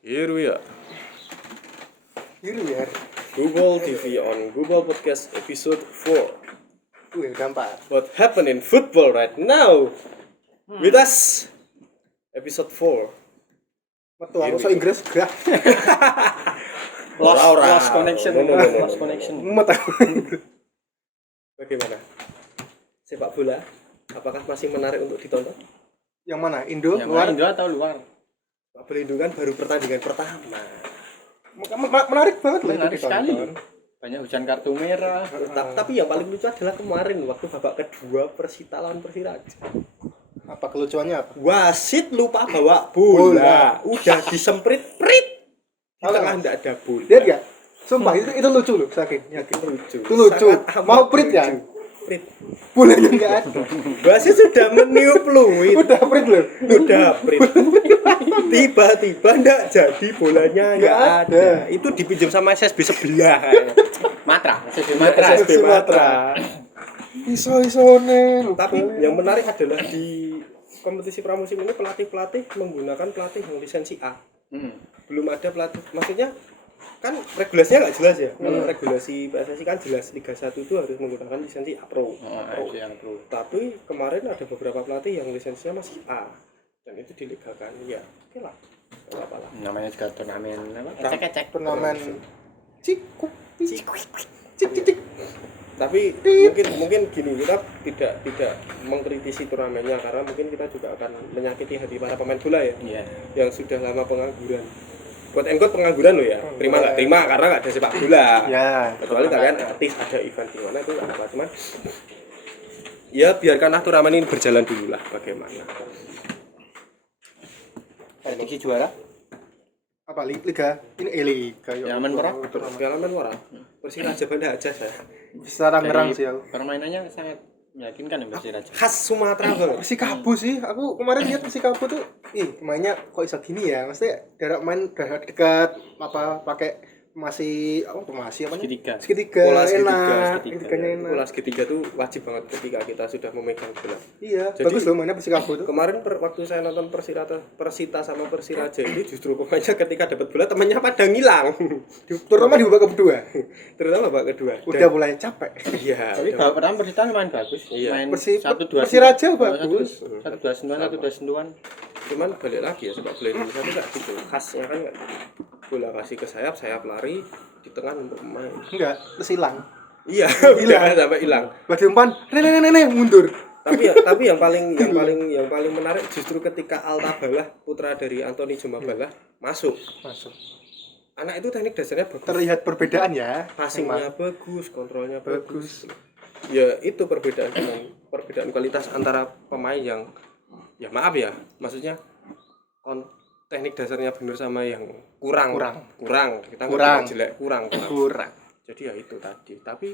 Here we are. Here. Google TV on Google Podcast episode 4. Gampang. What happened in football right now? With us episode 4. Metu aku so Inggris gak. Lost connection. No. Lost connection. Mumet aku. Bagaimana? Sepak bola apakah masih menarik untuk ditonton? Yang mana? Indo? Yang Luar? Indo atau luar? Pak Belindo kan baru pertandingan pertama. Menarik banget lah Menarik itu sekali. ditonton. Banyak hujan kartu merah. Tapi yang paling lucu adalah kemarin waktu babak kedua Persita lawan Persiraja. Apa kelucuannya apa? Wasit lupa bawa bola. Udah disemprit prit. Di tengah enggak ada bola. Lihat gak? Sumpah itu lucu loh, yakin. Lucu. Itu lucu. Sangat Mau amat prit ya? lucu. Prit. Bolanya enggak ada. Wasit sudah meniup fluid. Udah prit loh. Udah prit. Tiba-tiba enggak jadi bolanya enggak ada. Itu dipinjam sama SSB sebelah. Matra. SSB Matra. Iso-isone. Tapi yang menarik adalah di kompetisi pramusim ini pelatih-pelatih menggunakan pelatih yang lisensi A. Belum ada pelatih, maksudnya kan regulasinya nggak jelas ya. Kalau regulasi PSSI kan jelas Liga 1 itu harus menggunakan lisensi A Pro. Yang pro. Tapi kemarin ada beberapa pelatih yang lisensinya masih A dan itu dilegalkan. Ya, oke lah. Enggak apa-apa lah. Namanya juga turnamen apa? Ecek-ecek. Turnamen cik. Tapi mungkin gini, kita tidak mengkritisi turnamennya karena mungkin kita juga akan menyakiti hati para pemain bola ya. Iya. Yang sudah lama pengangguran. Buat engkot pengangguran lo ya. Terima nggak terima karena nggak ada sepak bola. Ya. Kecuali kalian artis ada event di mana itu apa cuman. Ya biarkanlah turnamen ini berjalan dulu lah bagaimana. Prediksi juara? Apa liga? Ini liga ya. Piala Menpora? Piala Menpora. Persiraja Banda aja saya. Bisa ngerang sih aku. Permainannya sangat meyakinkan ya Persiraja. Khas Sumatera banget. Persikabo sih, aku kemarin lihat Persikabo tuh, mainnya kok bisa gini ya, maksudnya jarak main jarak dekat, apa pakai masih apa segitiga Pola enak, segitiga. segitiganya enak. Pola segitiga tuh wajib banget ketika kita sudah memegang bola. Iya, Jadi, bagus loh mainnya Persikabo tuh. Kemarin waktu saya nonton Persita sama Persiraja ini justru pemainnya ketika dapat bola temannya pada ngilang. Terutama di babak kedua. Terutama babak kedua. Udah mulai capek. Iya. Tapi babak pertama Persita main bagus. Iya. Main Persiraja bagus. 1-2 sentuhan. Cuman balik lagi ya sepak bola Indonesia itu enggak gitu. Khasnya kan enggak bola kasih ke sayap lari di tengah untuk pemain. Enggak, terus hilang. Iya, Hilang. sampai hilang. Bagi umpan, mundur. Tapi yang paling menarik justru ketika Altabalah putra dari Anthony Jomabalah masuk. Anak itu teknik dasarnya bagus. Terlihat perbedaan ya. Passingnya bagus, kontrolnya bagus. Ya itu perbedaan kualitas antara pemain yang ya maaf ya, maksudnya teknik dasarnya benar sama yang kurang. Kita nggak jelek, kurang. Jadi ya itu tadi. Tapi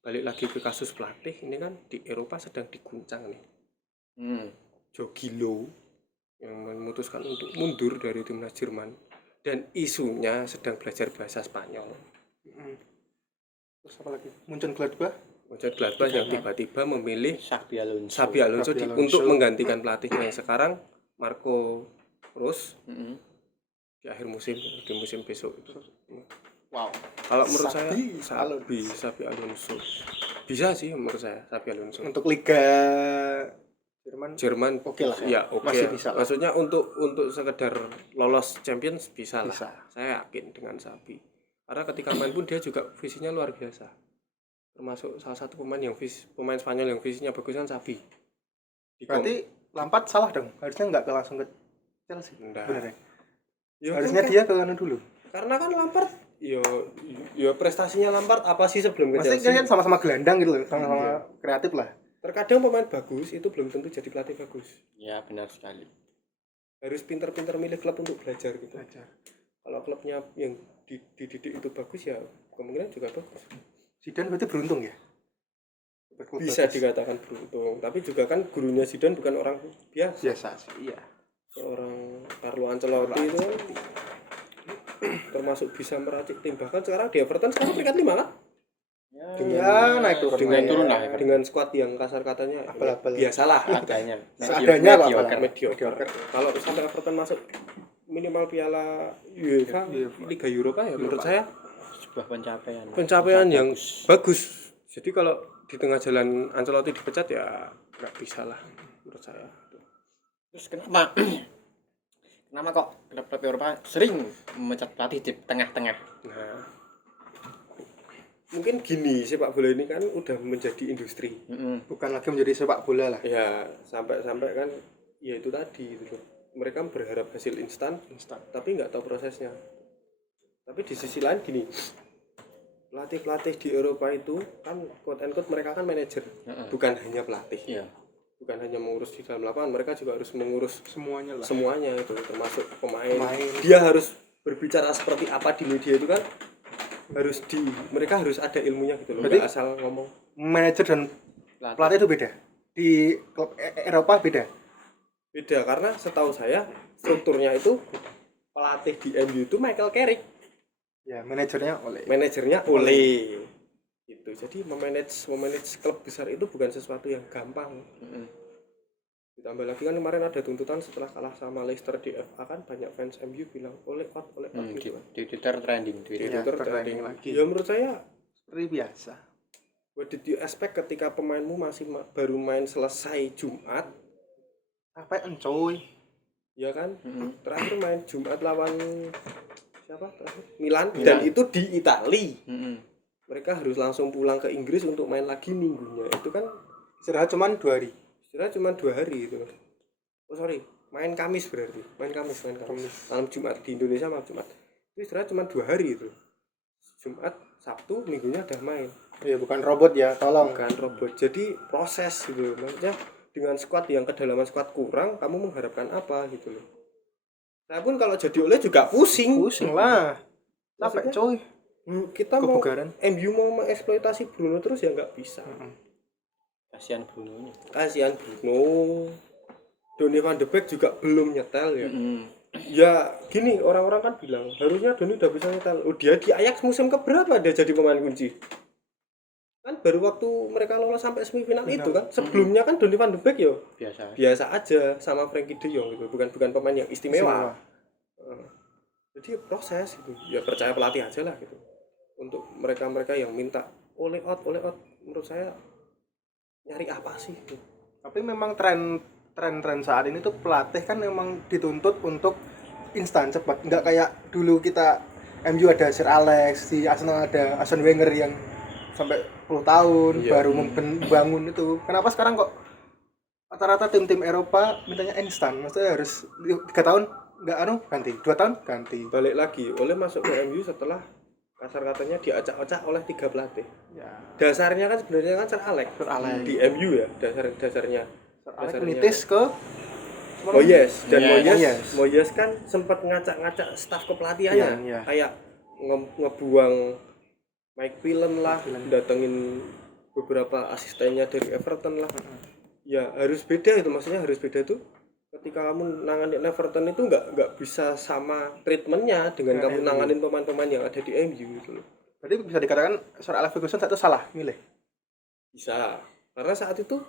balik lagi ke kasus pelatih ini kan di Eropa sedang diguncang nih. Jogi Löw yang memutuskan untuk mundur dari timnas Jerman dan isunya sedang belajar bahasa Spanyol. Terus apa lagi? Mönchengladbach yang tiba-tiba memilih Xabi Alonso untuk menggantikan pelatihnya yang sekarang Marco Rose di akhir musim, di musim besok itu. Wow. Kalau menurut Xabi saya Xabi Alonso bisa sih menurut saya Xabi Alonso. Untuk Liga Jerman oke lah. Ya, oke. Masih bisa. Maksudnya untuk sekedar lolos Champions bisa lah. Saya yakin dengan Xabi. Karena ketika main pun dia juga visinya luar biasa. Termasuk salah satu pemain Spanyol yang visinya bagus kan Xabi. Berarti Lampard salah dong. Harusnya enggak langsung ke Chelsea. Benar ya? Harusnya kan, dia ke sana dulu. Karena kan Lampard yo prestasinya Lampard apa sih sebelum ke Chelsea? Maksudnya kan sama-sama gelandang gitu loh, sama-sama kreatif lah. Terkadang pemain bagus itu belum tentu jadi pelatih bagus. Ya benar sekali. Harus pintar-pintar milih klub untuk belajar gitu. Kalau klubnya yang dididik itu bagus ya kemungkinan juga bagus. Zidane berarti beruntung ya? Bisa dikatakan beruntung, tapi juga kan gurunya Zidane bukan orang biasa sih, iya. Seorang Carlo Ancelotti itu kan termasuk bisa meracik tim, bahkan sekarang di Everton sekarang peringkat 5 kan? Naik turun lah. Dengan squad yang kasar katanya biasalah adanya. Seadanya mediocre. Kalau sampai Everton masuk minimal piala UEFA, Liga Eropa ya menurut saya Sebuah pencapaian. pencapaian Bisa yang bagus. bagus. Jadi kalau di tengah jalan Ancelotti dipecat ya nggak bisa lah menurut saya. Terus kenapa? Kenapa kok klub-klub Eropa sering memecat pelatih di tengah-tengah? Nah, mungkin gini, sepak bola ini kan udah menjadi industri. Bukan lagi menjadi sepak bola lah. Ya, sampai kan ya itu tadi gitu. Mereka berharap hasil instan, tapi nggak tahu prosesnya. Tapi di sisi lain gini, pelatih-pelatih di Eropa itu kan quote and quote mereka kan manajer, bukan hanya pelatih. Iya. Bukan hanya mengurus di dalam lapangan, mereka juga harus mengurus Semuanya lah. semuanya itu, termasuk pemain. Dia harus berbicara seperti apa di media itu kan mereka harus ada ilmunya gitu loh. Berarti Nggak asal ngomong. Manajer dan pelatih itu beda. Di klub Eropa beda. Beda karena setahu saya strukturnya itu pelatih di MU itu Michael Carrick, Ya, manajernya oleh. manajernya Ole. Gitu. Jadi memanage klub besar itu bukan sesuatu yang gampang. Ditambah lagi kan kemarin ada tuntutan setelah kalah sama Leicester di FA kan banyak fans MU bilang oleh out gitu kan. Di Twitter trending. Di Ya, Twitter trending trending lagi. Ya menurut saya Seperti biasa. what did you expect ketika pemainmu masih baru main selesai Jumat, Apa encoy? ya kan? Terakhir main Jumat lawan siapa terakhir? Milan. Dan itu di Itali. Mereka harus langsung pulang ke Inggris untuk main lagi minggunya. Itu kan Istirahat cuman 2 hari. istirahat cuma 2 hari itu. Oh sorry, main Kamis berarti. Main Kamis. Malam Jumat di Indonesia malam Jumat. Itu istirahat cuma 2 hari itu. Jumat, Sabtu, minggunya udah main. Ya bukan robot ya, tolong. Bukan robot. Jadi proses gitu. Maksudnya dengan squad yang kedalaman squad kurang, kamu mengharapkan apa gitu loh. Saya pun kalau jadi oleh juga pusing. Pusing lah. Capek Maksudnya, coy. Kita mau Kebugaran. MU mau mengeksploitasi Bruno terus ya nggak bisa. Kasihan Bruno-nya. Kasihan Bruno. Donny van de Beek juga belum nyetel ya. Ya gini, orang-orang kan bilang harusnya Donny udah bisa nyetel. Oh, dia di Ajax musim keberapa dia jadi pemain kunci? Kan baru waktu mereka lolos sampai semifinal itu kan. Sebelumnya kan Donny van de Beek yo biasa aja sama Frankie De Jong gitu. Bukan pemain yang istimewa. Jadi proses gitu. Ya percaya pelatih aja lah gitu. Untuk mereka-mereka yang minta oleh out menurut saya nyari apa sih gitu. Tapi memang tren saat ini tuh pelatih kan memang dituntut untuk instan cepat. Enggak kayak dulu kita MU ada Sir Alex, di Arsenal ada Arsene Wenger yang sampai 10 tahun baru membangun itu. Kenapa sekarang kok rata-rata tim-tim Eropa mintanya instan? Maksudnya harus 3 tahun enggak ganti, 2 tahun ganti. Balik lagi, oleh masuk ke MU setelah kasar katanya diacak-acak oleh 3 pelatih. Ya. Dasarnya kan sebenarnya kan Sir Alex di MU ya, dasarnya. Alex nitis ke Moyes dan Moyes. Moyes kan sempat ngacak-ngacak staf kepelatihannya. Iya. Kayak ngebuang Mike Phelan lah, datengin beberapa asistennya dari Everton lah. Ya harus beda itu, maksudnya harus beda itu. Ketika kamu nanganin Everton itu nggak bisa sama treatmentnya dengan kamu nanganin pemain-pemain yang ada di MU gitu loh. Jadi bisa dikatakan Sir Alex Ferguson saat itu salah milih. Bisa, karena saat itu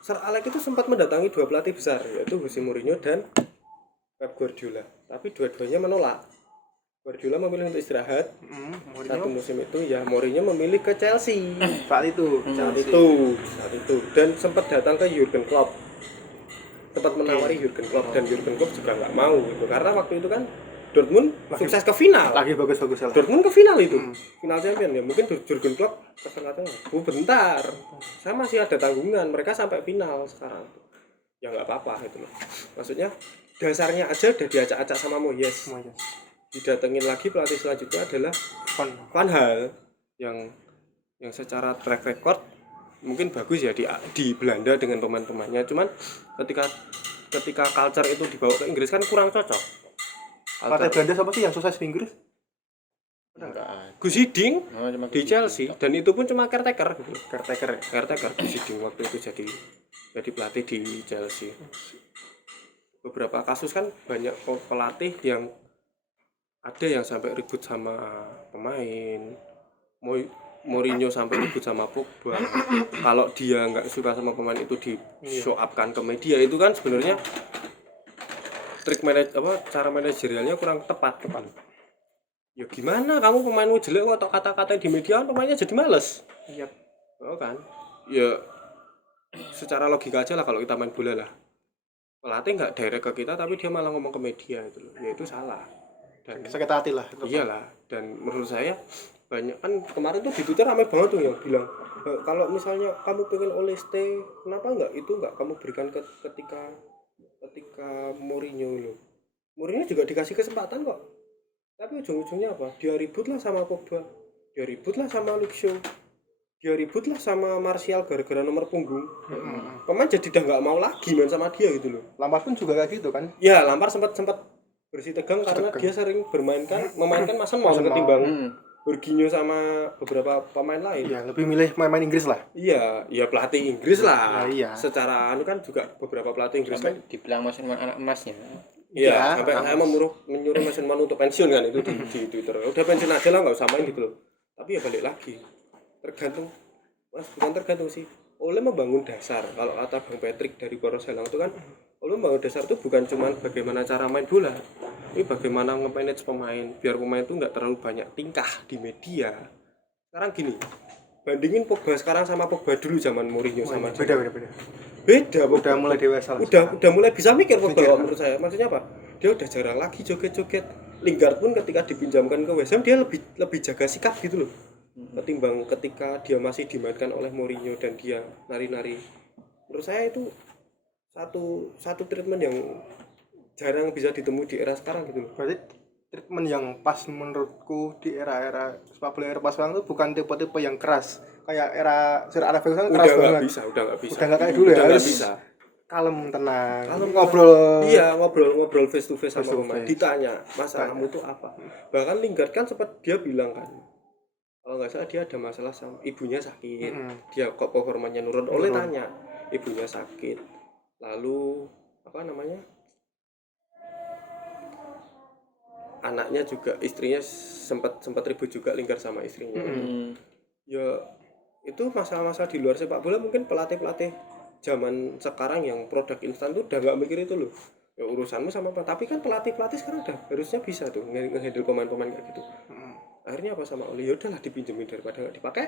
Sir Alex itu sempat mendatangi 2 pelatih besar, yaitu Jose Mourinho dan Pep Guardiola. Tapi dua-duanya menolak. Guardiola memilih untuk istirahat. Satu musim itu ya Mourinho memilih ke Chelsea. Saat itu. Saat itu dan sempat datang ke Jurgen Klopp. Sempat menawari Jurgen Klopp dan Jurgen Klopp juga nggak mau gitu. Karena waktu itu kan Dortmund sukses ke final. Lagi bagus-bagus lah. Dortmund ke final itu. Final champion ya. Mungkin Jurgen Klopp katanya, bentar. Saya masih ada tanggungan. Mereka sampai final sekarang. Ya nggak apa-apa gitu loh. Maksudnya dasarnya aja udah diacak-acak sama Moyes. Didatengin lagi pelatih selanjutnya adalah Van Gaal yang secara track record mungkin bagus ya di Belanda dengan pemain-pemainnya. Cuman ketika culture itu dibawa ke Inggris kan kurang cocok. Pelatih Belanda siapa sih yang sukses di Inggris? Gus Hiddink di Chelsea dan itu pun cuma caretaker gitu. Caretaker Gus Hiddink waktu itu jadi pelatih di Chelsea. Beberapa kasus kan banyak pelatih yang ada yang sampai ribut sama pemain. Mourinho sampai ribut sama Pogba. Kalau dia nggak suka sama pemain itu di show up kan ke media, itu kan sebenarnya cara manajerialnya kurang tepat. Ya gimana kamu pemainmu jelek kok atau kata-kata di media kan pemainnya jadi males. Iya. Oh kan? Ya secara logika aja lah kalau kita main bola lah. Pelatih nggak direct ke kita tapi dia malah ngomong ke media itu loh. Ya itu salah. Dan sakit hati lah itu. iyalah, dan menurut saya banyak kan kemarin tuh di Twitter ramai banget tuh yang bilang kalau misalnya kamu pengen Oleste kenapa nggak kamu berikan ketika Mourinho loh. Mourinho juga dikasih kesempatan kok. Tapi ujung-ujungnya apa? Dia ribut lah sama Pogba. Dia ribut lah sama Luke Shaw. Dia ribut lah sama Martial gara-gara nomor punggung. Pemain jadi udah nggak mau lagi main sama dia gitu loh. Lampard pun juga kayak gitu kan. Ya, Lampard sempat bersih tegang karena dia sering memainkan Mason Mount ketimbang Jorginho sama beberapa pemain lain. Iya, lebih milih main Inggris lah. Iya, ya pelatih Inggris lah. Nah, iya. Secara kan juga beberapa pelatih Inggris kan. Dibilang Mason Mount anak emasnya. Iya, sampai saya menyuruh Mason Mount untuk pensiun kan itu di Twitter. Udah pensiun aja lah, nggak usah main gitu loh. Tapi ya balik lagi. Bukan tergantung sih. Oleh membangun dasar. Kalau kata Bang Patrick dari Poros Helang itu kan, Oleh membangun dasar itu bukan cuma bagaimana cara main bola, tapi bagaimana nge-manage pemain biar pemain itu nggak terlalu banyak tingkah di media. Sekarang gini, bandingin Pogba sekarang sama Pogba dulu zaman Mourinho sama Beda. Beda, Udah mulai dewasa lah. udah mulai bisa mikir Pogba menurut saya. Maksudnya apa? Dia udah jarang lagi joget-joget. Lingard pun ketika dipinjamkan ke West Ham dia lebih jaga sikap gitu loh. Ketimbang ketika dia masih dimainkan oleh Mourinho dan dia nari-nari. Menurut saya itu satu treatment yang jarang bisa ditemui di era sekarang gitu loh. Berarti treatment yang pas menurutku di era sepak bola era pas sekarang itu bukan tipe-tipe yang keras. Kayak era Sir Alex Ferguson keras banget. Udah nggak bisa. Udah nggak kayak dulu ya. Udah nggak Harus bisa. Kalem, tenang. Ngobrol. Iya, ngobrol face to face sama pemain. Ditanya, masalahmu itu apa? Bahkan Lingard kan sempat dia bilang kan, kalau nggak salah dia ada masalah sama ibunya sakit. Dia kok performanya nurun. Oleh tanya, ibunya sakit. Lalu apa namanya? Anaknya juga, istrinya sempat ribut juga Lingard sama istrinya. Ya itu masalah-masalah di luar sepak bola mungkin pelatih zaman sekarang yang produk instan tuh udah nggak mikir itu loh. Ya urusanmu sama apa? Tapi kan pelatih sekarang udah harusnya bisa tuh nge-handle pemain-pemain kayak gitu. Akhirnya apa sama Oli? Ya udahlah dipinjemin daripada nggak dipakai.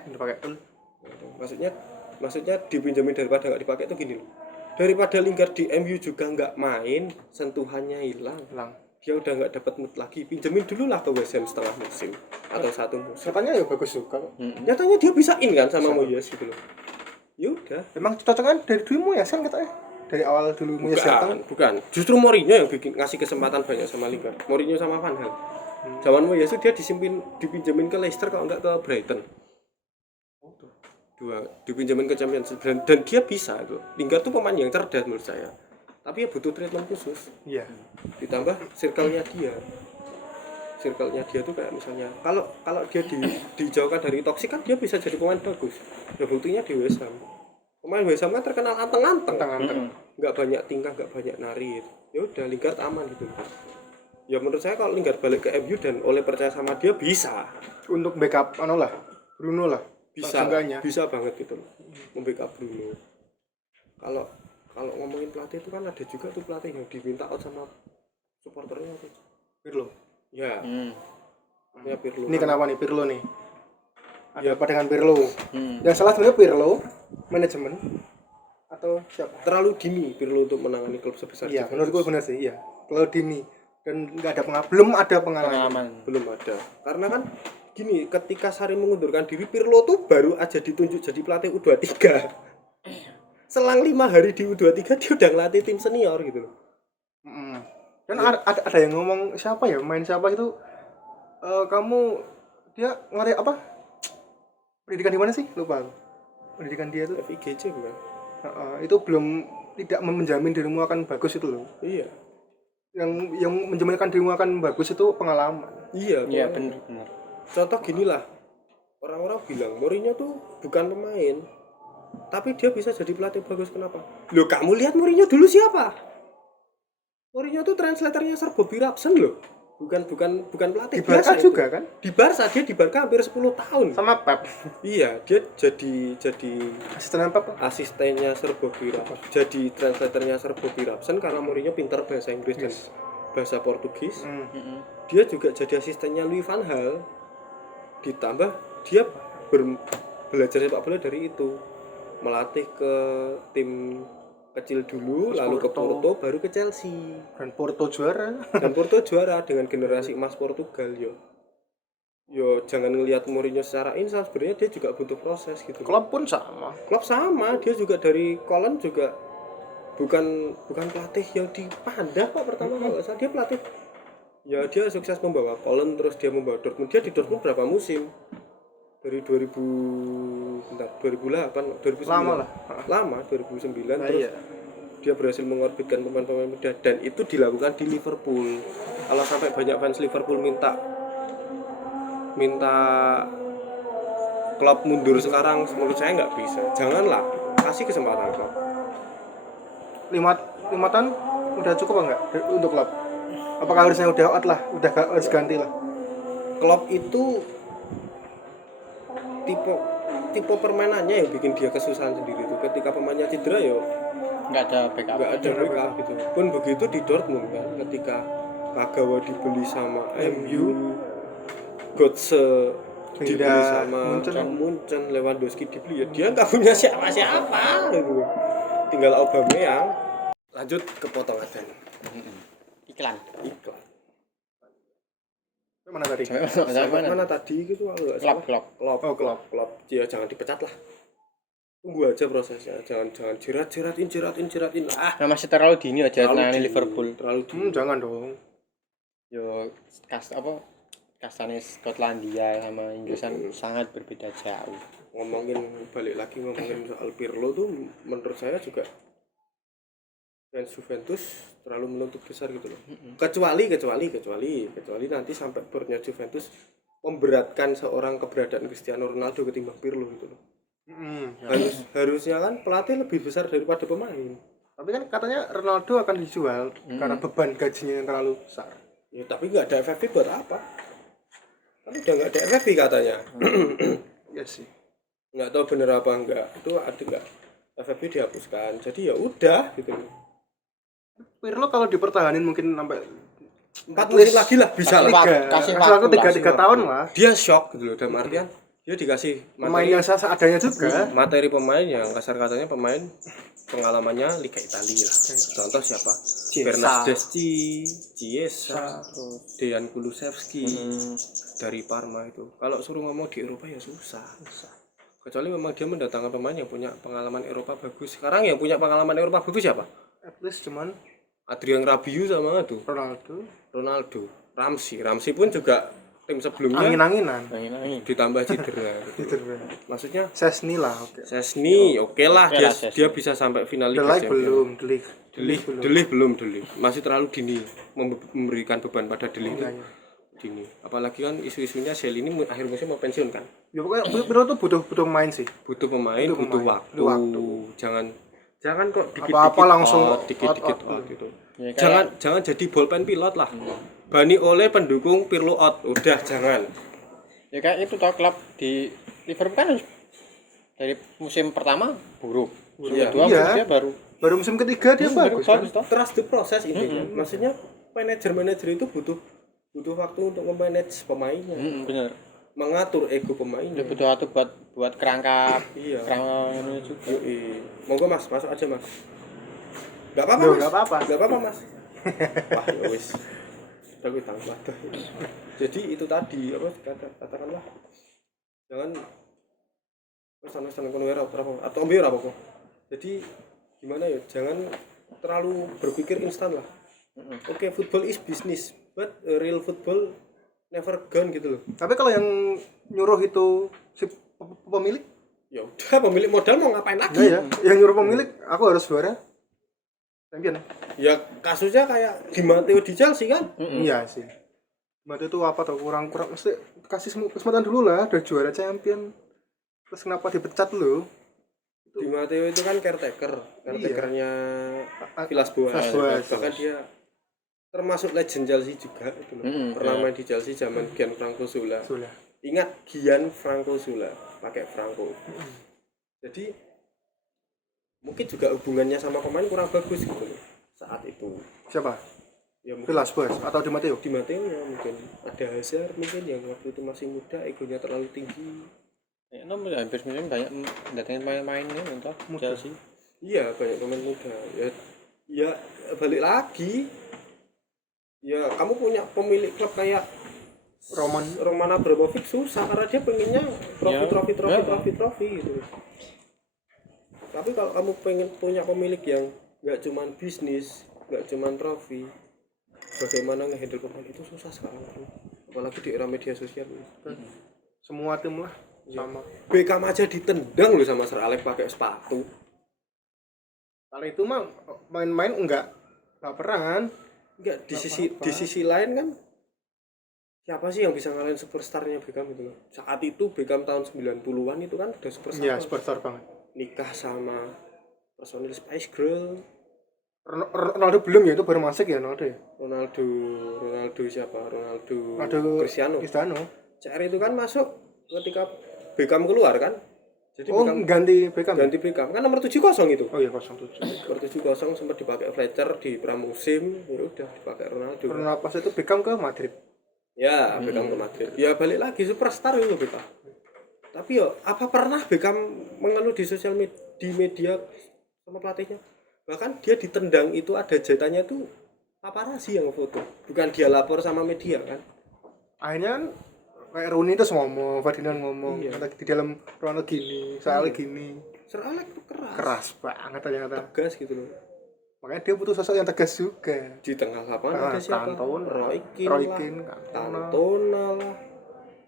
Maksudnya dipinjemin daripada nggak dipakai itu gini loh. Daripada Lingard di MU juga nggak main, sentuhannya hilang. Dia udah nggak dapat mood lagi, pinjemin dulu lah ke West Ham setengah musim atau satu musim. Katanya ya bagus juga. Nyatanya dia bisain kan sama Moyes gitu loh. Ya udah. Emang cocoknya dari dulu Moyes kan katanya. Dari awal dulu Moyes datang. Bukan. Justru Mourinho yang ngasih kesempatan banyak sama Lingard. Mourinho sama Van Gaal. Zaman Moyes itu dia dipinjemin ke Leicester kalau enggak ke Brighton. Dipinjemin ke Championship dan dia bisa itu. Lingard tuh pemain yang cerdas menurut saya. Tapi ya butuh treatment khusus. Iya. Ditambah circle-nya dia tuh kayak misalnya kalau dia dijauhkan dari toksik kan dia bisa jadi pemain bagus. Ya buktinya di West Ham. Pemain West Ham kan terkenal anteng-anteng. Enggak banyak tingkah, enggak banyak nari. Ya udah Lingard aman gitu. Ya menurut saya kalau Lingard balik ke MU dan Oleh percaya sama dia bisa untuk backup Bruno lah. Bisa banget gitu loh. Membackup Bruno. Kalau ngomongin pelatih itu kan ada juga tuh pelatih yang diminta out sama supporternya tuh. Pirlo. Ya. Ya Pirlo. Ini kenapa nih Pirlo nih? Ada apa dengan Pirlo? Yang salah sebenarnya Pirlo, manajemen atau siapa? Terlalu dini Pirlo untuk menangani klub sebesar itu. Iya, menurutku benar sih, iya. Terlalu dini dan belum ada pengalaman. Belum ada. Karena kan gini, ketika Sarri mengundurkan diri, Pirlo tuh baru aja ditunjuk jadi pelatih U23. Selang 5 hari di U23 dia udah ngelatih tim senior gitu loh. Dan ada yang ngomong siapa itu dia ngelatih apa? Pendidikan di mana sih? Lupa. Pendidikan dia tuh FIGC bukan? Itu belum tidak menjamin dirimu akan bagus itu loh. Iya. Yang menjaminkan dirimu akan bagus itu pengalaman. Iya benar. Contoh ginilah. Orang-orang bilang Mourinho tuh bukan pemain. Tapi dia bisa jadi pelatih bagus, kenapa? Loh, kamu lihat Mourinho dulu siapa? Mourinho tuh translatornya Sir Bobby Robson loh. bukan pelatih Di Barca biasa juga itu. kan? Di Barca dia di Barca hampir 10 tahun. Sama Pep. Iya, dia jadi Asisten Pep. asistennya Serbogi Rapsen, jadi translatornya Serbogi Rapsen karena Mourinho pintar bahasa Inggris dan bahasa Portugis. Dia juga jadi asistennya Louis van Gaal. Ditambah dia belajar sepak bola dari itu, melatih ke tim kecil dulu, lalu ke Porto, baru ke Chelsea. Dan Porto juara. Dan Porto juara dengan generasi emas Portugal. Yo jangan ngelihat Mourinho secara instan, sebenarnya dia juga butuh proses gitu. Klopp pun sama. Klopp sama, dia juga dari Kolen juga bukan pelatih yang dipandang kok pertama kalau nggak salah. Dia pelatih, ya dia sukses membawa Kolen, terus dia membawa Dortmund. Dia di Dortmund berapa musim? Dari 2008, 2009. Lama 2009 terus dia berhasil mengorbitkan pemain-pemain muda dan itu dilakukan di Liverpool. Kalau sampai banyak fans Liverpool minta Klopp mundur sekarang, menurut saya nggak bisa. Janganlah, kasih kesempatan Klopp. 5 tahun udah cukup enggak untuk Klopp? Apakah harusnya udah out lah, harus ganti lah? Klopp itu tipe permainannya yang bikin dia kesusahan sendiri itu. Ketika pemainnya cedera ya nggak ada backup gitu. Pun begitu di Dortmund kan, ketika Kagawa dibeli sama MU, Götze dibeli sama Munchen, Lewandowski dibeli, ya dia nggak punya siapa-siapa gitu. Tinggal Aubameyang. Lanjut ke potongan iklan. Mana tadi? Mana tadi gitu aku nggak salah. Klopp. Ya jangan dipecat lah. Tunggu aja prosesnya. Jangan jeratin. Nah, masih terlalu dini aja nangani Liverpool. Terlalu dini. Jangan dong. Yo kastane Skotlandia sama Inggrisan sangat berbeda jauh. Balik lagi ngomongin soal Pirlo tuh menurut saya juga fans Juventus terlalu menuntut besar gitu loh. Kecuali nanti sampai boardnya Juventus memberatkan seorang keberadaan Cristiano Ronaldo ketimbang Pirlo gitu loh. Harusnya kan pelatih lebih besar daripada pemain. Tapi kan katanya Ronaldo akan dijual karena beban gajinya yang terlalu besar. Ya tapi nggak ada FFP buat apa? Kan udah nggak ada FFP katanya. Iya sih. Nggak tahu bener apa enggak. Itu ada nggak FFP dihapuskan. Jadi ya udah gitu loh. Pirlo kalau dipertahanin mungkin sampai 4 musim lagi lah bisa lah. Kasih waktu 3 tahun lah. Dia shock gitu loh dalam artian dia dikasih pemain yang seadanya juga. Materi pemain yang kasar katanya pemain pengalamannya Liga Italia lah. Contoh siapa? Bernardeschi, Chiesa, Dejan Kulusevski dari Parma itu. Kalau suruh ngomong di Eropa ya susah. Kecuali memang dia mendatangkan pemain yang punya pengalaman Eropa bagus. Sekarang yang punya pengalaman Eropa bagus siapa? At least cuman Adrian Rabiot sama itu Ronaldo. Ramsey pun juga tim sebelumnya angin-anginan ditambah cedera. Maksudnya Szczesny lah, oke lah dia bisa sampai final Liga Champions. belum. Masih terlalu dini memberikan beban pada De Ligt dini. Apalagi kan isu-isunya Sel ini akhir musim mau pensiun kan. Ya pokoknya Pirlo tuh butuh main sih. Butuh pemain, butuh waktu. Jangan kok dikit-dikit langsung dikit-dikit gitu. Ya, jangan jadi bolpen pilot lah. Bani oleh pendukung Pirlo out. Udah jangan. Ya kayak itu toh klub di Liverpool kan dari musim pertama buruk. Musim kedua dia baru musim ketiga dia bagus. Trust the process intinya. Maksudnya manajer itu butuh waktu untuk memanage pemainnya. Benar. Mengatur ego pemainnya. Ya butuh waktu buat kerangka. Iya. Kerangka ini juga. Monggo Mas, masuk aja Mas. Enggak apa-apa Mas. Wah, ya wis. Tapi tambah. Jadi itu tadi apa katakanlah jangan pesan-pesan konwer atau ambil apa. Jadi gimana ya? Jangan terlalu berpikir instan lah. Oke, football is business, but real football never gone gitu loh. Tapi kalau yang nyuruh itu si pemilik, ya udah pemilik modal mau ngapain lagi? Nah, ya, yang nyuruh pemilik aku harus juara champion. Ya kasusnya kayak Di Matteo di Chelsea kan? Iya sih. Matteo itu apa tuh kurang mesti kasih kesempatan dulu lah, udah juara champion. Terus kenapa dipecat lo? Di Matteo itu kan caretakernya Villas-Boas. Bahkan dia termasuk legend Chelsea juga itu loh. Pernah main di Chelsea zaman Gianfranco Zola. Ingat Gianfranco Zola pakai Franco. Jadi mungkin juga hubungannya sama pemain kurang bagus gitu loh saat itu. Siapa? Ya mungkin Villas Boas atau Di Matteo? Di Matteo ya mungkin ada Hazard mungkin yang waktu itu masih muda, egonya terlalu tinggi. Ya, hampir musim banyak datengin pemain-pemainnya untuk Chelsea. Iya, banyak pemain muda. Ya balik lagi. Ya kamu punya pemilik klub kayak Roman Abramovich susah karena dia pengennya trofi gitu. Tapi kalau kamu pengen punya pemilik yang nggak cuman bisnis, nggak cuman trofi, bagaimana ngehandle pemain itu susah sekarang, apalagi di era media sosial. Semua tim lah sama. Beckham aja ditendang loh sama Sir Alex pakai sepatu. Kalau itu mah main-main enggak baperan. Enggak, di sisi lain kan siapa sih yang bisa ngalahin superstarnya Beckham itu loh. Saat itu Beckham tahun 90-an itu kan udah superstar. Iya, superstar banget. Nikah sama personil Spice Girl. Ronaldo belum ya, itu baru masuk ya Ronaldo ya. Ronaldo siapa? Ronaldo Cristiano. CR itu kan masuk ketika Beckham keluar kan. Jadi Beckham ganti Beckham. Kan nomor 70 itu. Oh iya 07. Nomor 70 sempat dipakai Fletcher di pramusim, ya udah dipakai Ronaldo. Karena pas itu Beckham ke Madrid. Ya, Beckham ke Madrid. Ya balik lagi superstar itu Beckham. Tapi yo, apa pernah Beckham mengeluh di sosial media, di media sama pelatihnya? Bahkan dia ditendang itu ada jahitannya tuh paparazzi yang foto, bukan dia lapor sama media kan? Akhirnya kan kayak Rooney terus ngomong, Ferdinand ngomong, di dalam ruangan gini, soalnya gini. Sir Alex tuh keras banget ternyata. Tegas gitu loh. Makanya dia butuh sosok yang tegas juga. Di tengah lapangan ada siapa? Roy Keane, Cantona lah.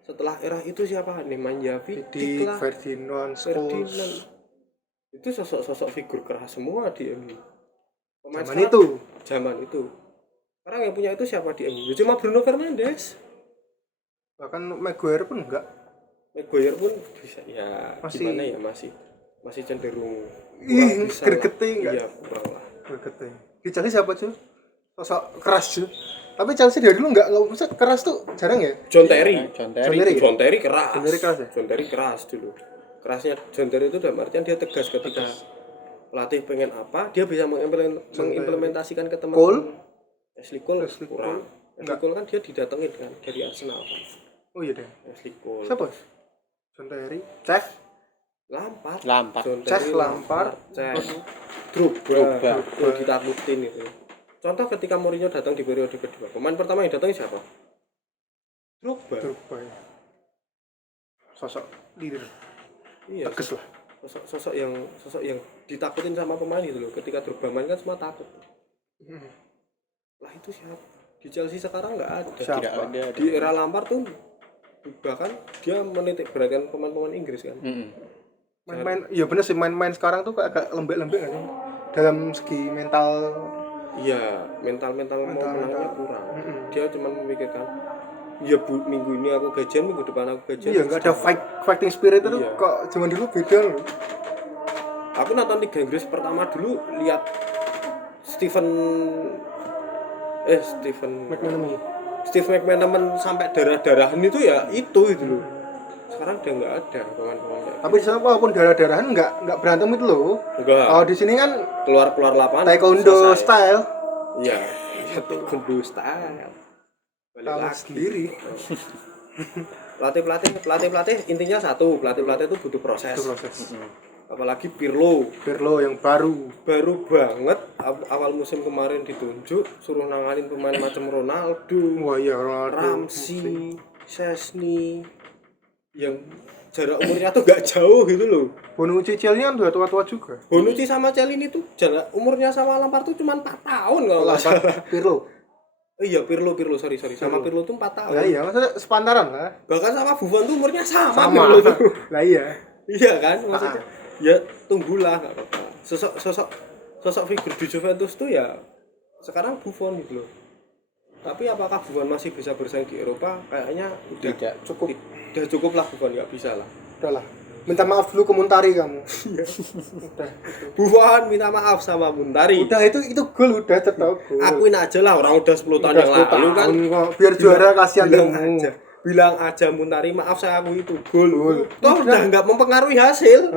Setelah era itu siapa? Nemanja Vidic lah, Ferdinand. Itu sosok-sosok figur keras semua di MU. Zaman itu. Sekarang yang punya itu siapa di MU? Cuma Bruno Fernandes. Bahkan Maguire pun enggak. Maguire pun bisa ya gimana ya masih cenderung gregeting enggak? Iya, kurang lah. Gregeting. Di Chelsea siapa cuy? Sosok keras cuy. Tapi Chelsea dari dulu enggak usah keras tuh jarang ya. John Terry keras. John Terry keras dulu. Kerasnya John Terry itu dalam artian dia tegas ketika pelatih pengen apa, dia bisa mengimplementasikan ke teman. Ashley Cole kurang. Ashley Cole kan dia didatengin kan dari Arsenal kan. Oh iya deh. Ashley Cole. Siapa? John Terry. Lampard. Drogba. Ditakutin itu. Contoh ketika Mourinho datang di periode kedua, pemain pertama yang datang siapa? Drogba. Ya. Sosok leader. Iya. Tegas lah. Sosok yang ditakutin sama pemain gitu loh. Ketika Drogba main kan semua takut. Lah itu siapa? Di Chelsea sekarang nggak ada. Tidak ada. Di era Lampard tuh bahkan dia menitik beratkan pemain-pemain Inggris kan. Main-main, iya bener sih, main-main sekarang tuh agak lembek-lembek kan dalam segi mental. Iya, mental mau menangnya kurang. Dia cuma memikirkan ya minggu ini aku gajian, minggu depan aku gajian. Iya, enggak ada fighting spirit itu kok zaman dulu beda loh. Aku nonton Liga Inggris pertama dulu lihat Steve McManaman sampai darah-darahan itu ya itu loh. Sekarang udah nggak ada pemain-pemain. Tapi di sana walaupun darah-darahan nggak berantem itu loh. Enggak. Oh di sini kan keluar lapangan. Taekwondo style. Iya, taekwondo style. Balik lagi sendiri. pelatih intinya satu, pelatih itu butuh proses. Apalagi Pirlo yang baru banget awal musim kemarin ditunjuk suruh nanganin pemain macam Ronaldo, Ramsey, Szczesny yang jarak umurnya tuh gak jauh gitu loh. Bonucci Cielini kan udah tua-tua juga. Bonucci sama Cielini tuh jarak umurnya sama Lampard tuh cuma 4 tahun kalau nggak salah. Pirlo. Iya Pirlo sorry sama Pirlo tuh 4 tahun. Lah iya, maksudnya sepantaran lah. Bahkan sama Buffon tuh umurnya sama. Lah iya. Iya kan maksudnya. Ya tunggulah nggak apa-apa. Sosok figur di Juventus tuh ya sekarang Buffon gitu loh. Tapi apakah Buffon masih bisa bersaing di Eropa? Kayaknya udah cukup. Udah cukup lah Buffon, nggak bisa lah. Udahlah. Minta maaf dulu ke Muntari kamu. Udah. Buan minta maaf sama Muntari. Udah itu gol udah cetok gol. Akuin aja lah, orang udah 10 tahun yang 10 lalu kan. kok. Biar juara kasihan kamu. Bilang aja Muntari, maaf saya aku itu gol. Toh udah nggak mempengaruhi hasil.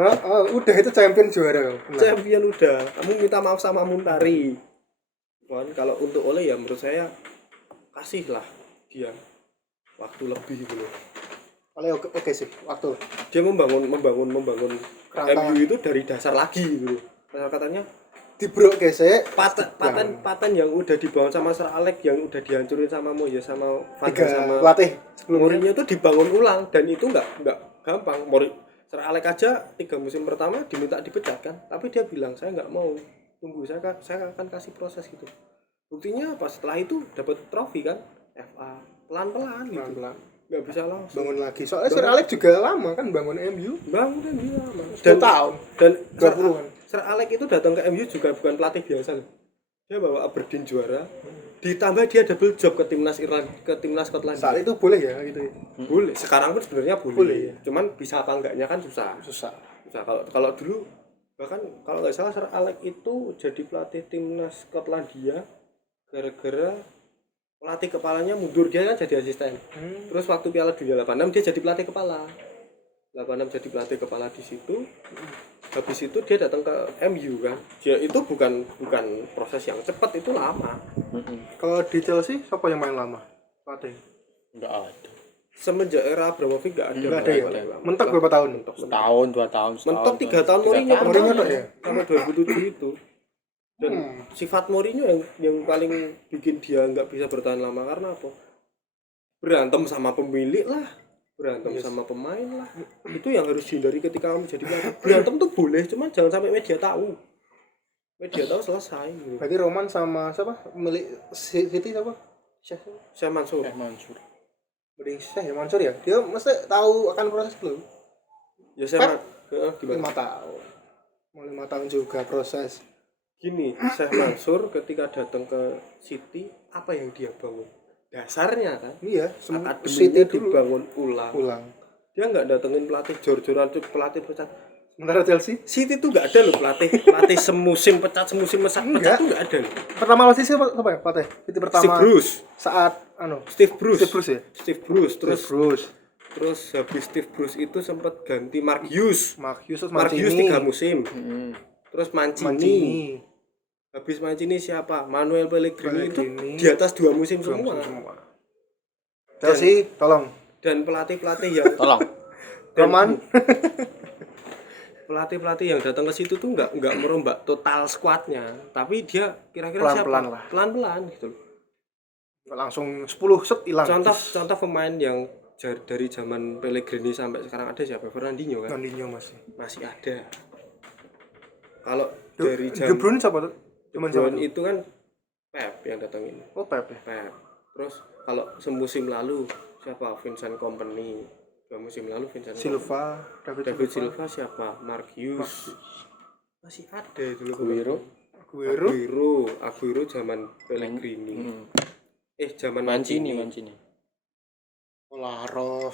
Udah itu champion juara. Champion udah. Kamu minta maaf sama Muntari. Kan kalau untuk Ole ya menurut saya kasihlah dia waktu lebih gitu loh. Oleh oke sih, waktu. Dia membangun Kerangka. MU itu dari dasar lagi gitu loh. Kasar katanya Dibrok gesek. paten yang udah dibangun sama Sir Alex, yang udah dihancurin sama Moyes sama Van Gaal Tiga sama pelatih Mourinho itu dibangun ulang dan itu nggak gampang. Sir Alex aja 3 musim pertama diminta dipecat kan, tapi dia bilang saya nggak mau, tunggu saya akan kasih proses gitu. Buktinya apa? Setelah itu dapat trofi kan, FA pelan-pelan gitu, nggak bisa langsung bangun lagi. Soalnya Sir Alex juga lama kan bangun MU. bangun dan dia lama. 10 tahun. Dan 20-an. Sir Alex itu datang ke MU juga bukan pelatih biasa loh. Dia bawa Aberdeen juara, ditambah dia double job ke timnas Skotlandia. Saat itu boleh ya gitu. Boleh, sekarang pun sebenarnya boleh. Boleh, ya. Cuman bisa apa enggaknya kan susah. Susah. Kalau dulu bahkan kalau nggak salah Sir Alex itu jadi pelatih timnas Skotlandia gara-gara pelatih kepalanya mundur, dia kan jadi asisten. Terus waktu Piala Dunia 86 dia jadi pelatih kepala. 86 jadi pelatih kepala di situ. Habis itu dia datang ke MU kan. Dia itu bukan proses yang cepat, itu lama. Kalau di Chelsea siapa yang main lama? Pelatih. Enggak ada. Semenjak era Abramovich enggak ada. Enggak ada ya. Mentok berapa tahun? Setahun, 2 tahun. Mentok 3 tahun Mourinho tuh ya. Sama 2007 itu. Dan sifat Mourinho yang paling bikin dia nggak bisa bertahan lama karena apa? Berantem sama pemilik lah, berantem sama pemain lah. Itu yang harus dihindari ketika kamu jadi pelatih. Berantem tuh boleh, cuma jangan sampai media tahu. Media tahu selesai. Gitu. Berarti Roman sama siapa? Milik City siapa? Saya Mansur. Mansur. Mending Syekh Mansur ya. Dia mesti tahu akan proses belum? Ya saya gimana? 5 tahun. Mau 5 tahun juga proses. Gini, Syekh Mansur ketika datang ke City, apa yang dia bangun? Dasarnya kan? Iya, Akademinya dibangun ulang. Dia nggak datengin pelatih jor-joran, pelatih pecat. Sementara Chelsea? City tuh nggak ada loh pelatih semusim pecat tuh nggak ada loh. Pertama masih siapa ya pelatih? Itu pertama. Steve Bruce. Saat Steve Bruce ya? Steve Bruce. Bruce. Terus habis Steve Bruce itu sempat ganti Mark Hughes 3 musim. Terus Mancini. Habis Mancini siapa? Manuel Pellegrini itu di atas 2 musim semua. Chelsea, tolong. Dan pelatih-pelatih yang Tolong. Roman. Pelatih yang datang ke situ tuh nggak merombak total skuadnya, tapi dia kira-kira Pelan-pelan siapa? lah. Pelan-pelan gitu loh. Langsung 10 set hilang. Contoh pemain yang dari zaman Pellegrini sampai sekarang ada siapa? Fernandinho kan? Fernandinho masih ada. Kalau dari De Bruyne siapa tuh? Cuman siapa tuh? itu kan Pep yang datangin. Oh, Pep ya. Pep. Terus kalau semusim lalu siapa? Vincent Kompany. 2 musim lalu Vincent Silva, David Silva siapa? Mark Hughes. Masih ada itu loh. Aguero zaman Pellegrini. Zaman Mancini. Kolarov.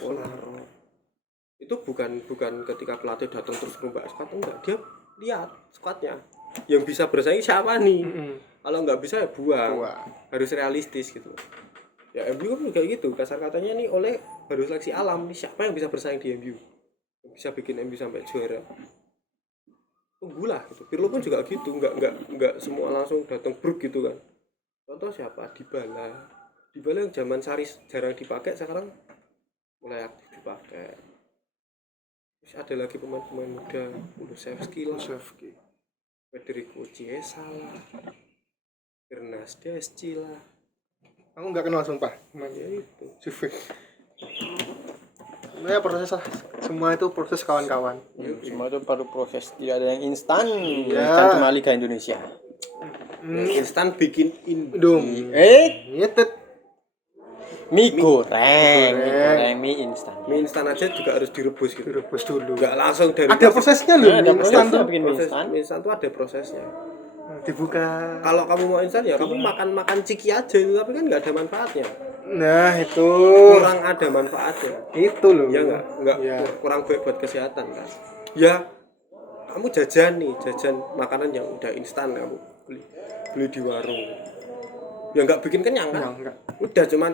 Itu bukan ketika pelatih datang terus merubah squad, enggak. Dia lihat squadnya. Yang bisa bersaing siapa nih? Kalau nggak bisa ya buang. Harus realistis gitu. Ya MU kan juga gitu. Kasar katanya nih oleh baru seleksi alam nih, siapa yang bisa bersaing di MU? Yang bisa bikin MU sampai juara. Tunggulah gitu. Pirlo pun juga gitu, enggak semua langsung datang bruk gitu kan. Contoh siapa? Dybala yang zaman Saris jarang dipakai, sekarang mulai aktif dipakai. Terus ada lagi pemain-pemain muda, Kulusevski lah, Federico Chiesa lah, Ernest Desci lah. Aku nggak kenal sumpah. Ya itu. Sifik. Ya proses lah. Semua itu proses kawan-kawan. Semua itu perlu proses, tidak ada yang instan. Ya. Instan cuma Liga Indonesia. Instan bikin Nyetet. Mie goreng, mie instan. Mie instan aja juga harus direbus gitu. Direbus dulu. Enggak langsung dari Ada prosesnya loh. Ada Instan prosesnya tuh. bikin mie proses instan. mie instan tuh ada prosesnya. Dibuka. Kalau kamu mau instan ya kamu makan ciki aja itu, tapi kan nggak ada manfaatnya. Nah, itu. kurang ada manfaatnya. Itu loh. Ya enggak Ya. kurang baik buat kesehatan kan. Ya kamu jajan makanan yang udah instan kamu beli di warung. Ya enggak bikin kenyang kan? Enggak. Udah cuman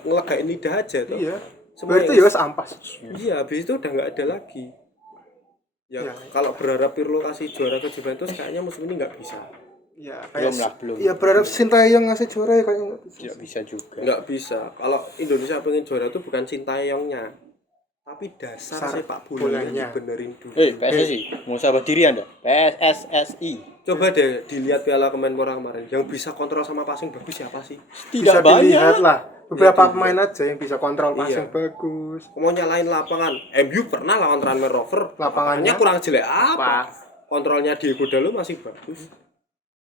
ngelegain lidah aja tuh. Iya. Semua Berarti yang- ya wes ampas. Iya, habis itu udah nggak ada lagi. Ya, Ya. kalau berharap Pirlo kasih juara ke Juventus kayaknya musim ini nggak bisa. Ya, Belum. Iya, berharap Sintayong ngasih juara ya kayaknya enggak bisa. Tidak bisa juga. Nggak bisa. Kalau Indonesia pengen juara itu bukan Sintayongnya, tapi dasar Dasar sepak bolanya. bolanya dibenerin dulu. PSSI, mau sahabat diri Anda? PSSI. Coba deh dilihat Piala Kemenpora kemarin, yang bisa kontrol sama passing bagus siapa sih? Bisa Tidak dilihat banyak. lah. Beberapa Iya, pemain aja yang bisa kontrol passing Iya. bagus. Mau nyalain lapangan, MU pernah lawan Tranmere Rover, Lapangannya kurang jelek apa? pas. Kontrolnya Diego Dalot masih bagus.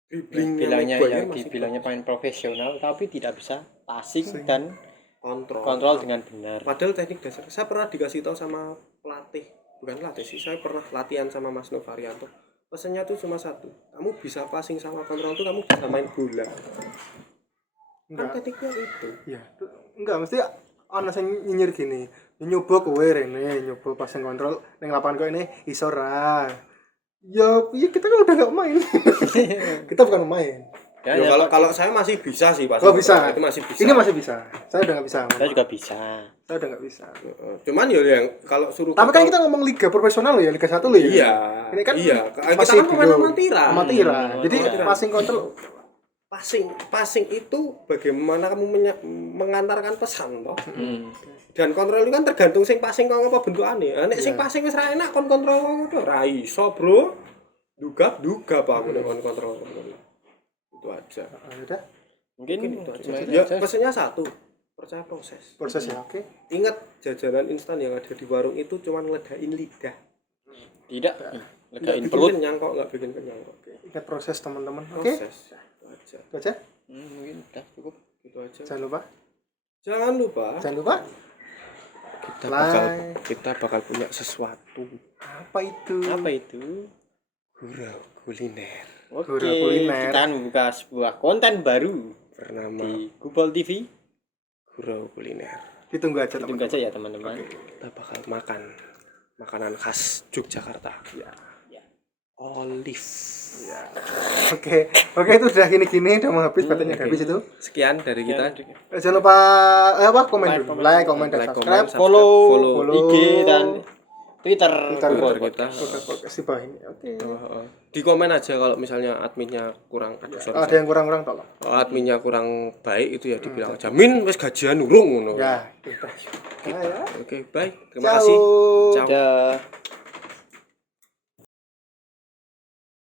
Dribblingnya Bilangnya Maguire yang masih dibilangnya pemain profesional tapi tidak bisa passing dan kontrol. kontrol dengan benar. Padahal teknik dasar saya pernah dikasih tahu sama pelatih, bukan pelatih sih, saya pernah latihan sama Mas Novarianto. Pesannya tuh cuma satu, kamu bisa passing sama kontrol tuh kamu bisa main bola. Kan Enggak. tekniknya itu. Ya, enggak mesti ana sing nyinyir gini. Nyoba kowe rene, nyoba passing kontrol ning lapangan kok ini iso ra. Ya, iya kita kan udah enggak main. Kita bukan main. Ya, Ya, ya, kalau saya masih bisa sih passing. Oh, bisa. Itu masih bisa. Ini masih bisa. Saya udah enggak bisa. saya juga bisa. Saya udah enggak bisa. Cuman ya yang kalau suruh Tapi kan kita ngomong liga profesional loh ya, Liga 1 loh ya. iya. Ini kan iya. masih Kita kan pemain belum. amatiran. Amatiran. Jadi Amatiran. passing kontrol Passing itu bagaimana kamu mengantarkan pesan toh. Hmm. Dan kontrol itu kan tergantung sing passing kok apa bentukane. Nek sing passing wis ra enak kon kontrol kok ora iso, Bro. Duga Pak aku nek kon kontrol. Itu aja. udah Mungkin Itu aja. cuma itu Ya, aja. pesannya satu. Percaya proses. proses ya. Oke. Ingat jajanan instan yang ada di warung itu cuma ngelegain lidah. Tidak Nggak legain bikin perut. kenyang kok, enggak bikin kenyang kok. Ingat proses teman-teman. Oke. Proses. Itu aja. Itu aja. Mungkin udah cukup. Itu aja. Jangan lupa. Jangan lupa Jangan lupa. kita bakal punya sesuatu. Apa itu? Apa itu? Gurau kuliner Oke, Gurau kuliner. kita membuka sebuah konten baru bernama di Gubol TV. Gurau kuliner. Ditunggu aja Tunggu teman-teman. aja ya teman-teman. Kita bakal makan makanan khas Yogyakarta. Ya. Olive. Ya. Oke. Oke, itu udah gini-gini udah mau habis baterainya udah habis itu. Sekian dari kita. Jangan lupa komen dulu. Like, comment, dan Like, subscribe. comment, Follow, Follow. IG dan Twitter. Twitter Gubol kita. Podcast di bawah ini. Oke. Di komen aja kalau misalnya adminnya kurang Ada yang kurang-kurang tolong. Kalau adminnya kurang baik itu ya dibilang aja. Min wis gajian urung ngono. Ya, itu. Ya. Oke, baik. Terima kasih. Ciao. Ciao. Dah.